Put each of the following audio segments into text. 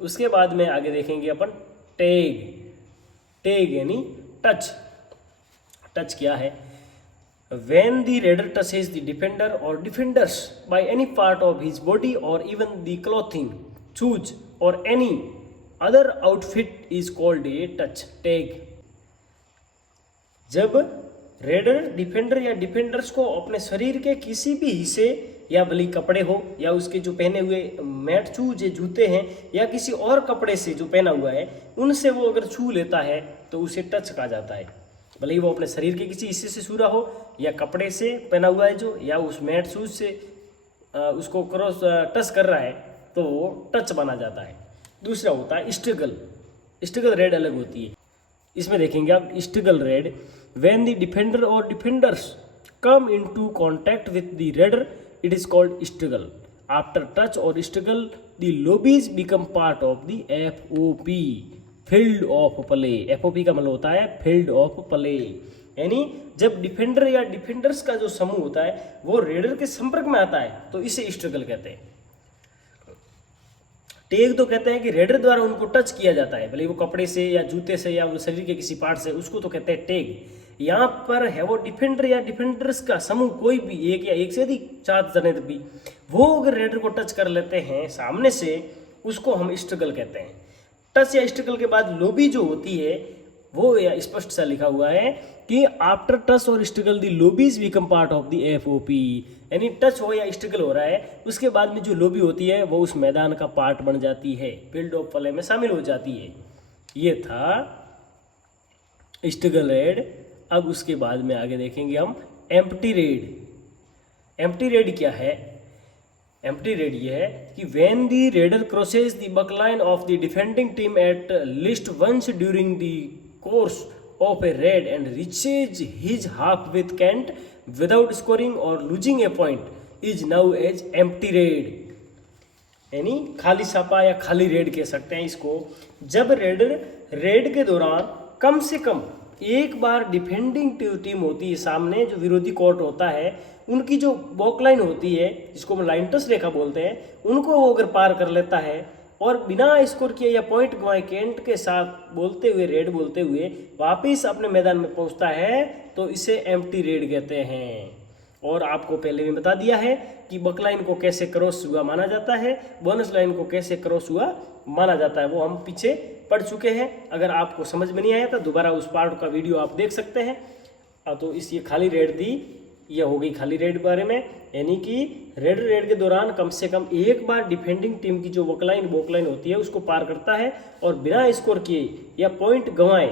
उसके बाद में आगे देखेंगे अपन टैग। टैग यानी टच। टच क्या है? When the raider touches the defender or defenders by any part of his body or even the clothing, shoes or any other outfit is called a touch tag. जब raider defender या defenders को अपने शरीर के किसी भी हिस्से या भले कपड़े हो या उसके जो पहने हुए मैट शूज या जूते हैं या किसी और कपड़े से जो पहना हुआ है उनसे वो अगर छू लेता है तो उसे टच कहा जाता है। भले ही वो अपने शरीर के किसी हिस्से से छू रहा हो या कपड़े से पहना हुआ है जो या उस मैट शूज से उसको क्रॉस टच कर रहा है तो वो टच माना जाता है। दूसरा होता है स्ट्रगल। स्ट्रगल रेड अलग होती है। इसमें देखेंगे आप struggle raid, when the defender और defenders come into contact with the raider it is called struggle. After touch और struggle the lobbies become part of the FOP, field of play. FOP का मतलब होता है फील्ड ऑफ प्ले, यानी जब defender या defenders का जो समूह होता है वो रेडर के संपर्क में आता है तो इसे स्ट्रगल कहते हैं। टैग तो कहते हैं कि रेडर द्वारा उनको टच किया जाता है, भले वो कपड़े से या जूते से या वो शरीर के किसी पार्ट से, उसको तो कहते हैं टैग। यहाँ पर है वो डिफेंडर या डिफेंडर्स का समूह, कोई भी एक या एक से अधिक 4 जने भी, वो अगर रेडर को टच कर लेते हैं सामने से उसको हम स्ट्रगल कहते हैं। टच या स्ट्रगल के बाद लोबी जो होती है वो या स्पष्ट सा लिखा हुआ है कि आफ्टर टच और struggle the lobbies become part of the FOP, यानी टच हो या स्ट्रगल हो रहा है उसके बाद में जो लोबी होती है वो उस मैदान का पार्ट बन जाती है, फील्ड ऑफ प्ले में शामिल हो जाती है। ये था स्ट्रगल रेड। अब उसके बाद में आगे देखेंगे हम एम्प्टी रेड। एम्प्टी रेड क्या है? एम्प्टी रेड ये है कि when the raider crosses the baulk line of the defending team at least once during the course of a raid and reaches his half with Kent without scoring or losing a point is now as empty raid, यानी खाली छापा या खाली red कह सकते हैं इसको। जब रेडर रेड के दौरान कम से कम एक बार डिफेंडिंग टीम होती है सामने, जो विरोधी कोर्ट होता है उनकी जो बॉक लाइन होती है जिसको हम लाइन टच रेखा बोलते हैं, उनको वो अगर पार कर लेता है और बिना स्कोर किए या पॉइंट गंवाए केंट के साथ बोलते हुए रेड बोलते हुए वापस अपने मैदान में पहुंचता है तो इसे एम्प्टी रेड कहते हैं। और आपको पहले भी बता दिया है कि बक लाइन को कैसे क्रॉस हुआ माना जाता है, बोनस लाइन को कैसे क्रॉस हुआ माना जाता है, वो हम पीछे पढ़ चुके हैं। अगर आपको समझ में नहीं आया तो दोबारा उस पार्ट का वीडियो आप देख सकते हैं। तो इस ये खाली रेड दी, यह हो गई खाली रेड बारे में, यानी कि रेड के दौरान कम से कम एक बार डिफेंडिंग टीम की जो बॉकलाइन होती है उसको पार करता है और बिना स्कोर किए या पॉइंट गंवाए,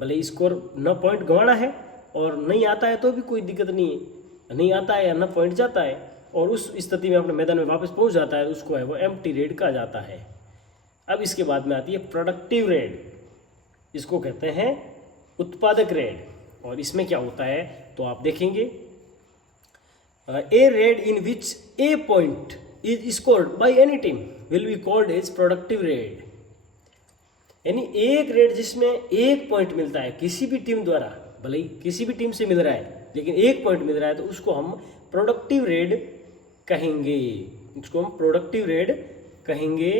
भले स्कोर न पॉइंट गंवाना है और नहीं आता है तो भी कोई दिक्कत नहीं है, नहीं आता है या न पॉइंट जाता है और उस स्थिति में अपने मैदान में वापस पहुंच जाता है तो उसको है वो एम्प्टी रेड कहा जाता है। अब इसके बाद में आती है प्रोडक्टिव रेड, इसको कहते हैं उत्पादक रेड। और इसमें क्या होता है तो आप देखेंगे a raid in which a point is scored by any team will be called as productive raid, यानी एक रेड जिसमें एक पॉइंट मिलता है किसी भी टीम द्वारा, भले ही किसी भी टीम से मिल रहा है लेकिन एक पॉइंट मिल रहा है तो उसको हम प्रोडक्टिव रेड कहेंगे, उसको हम प्रोडक्टिव रेड कहेंगे।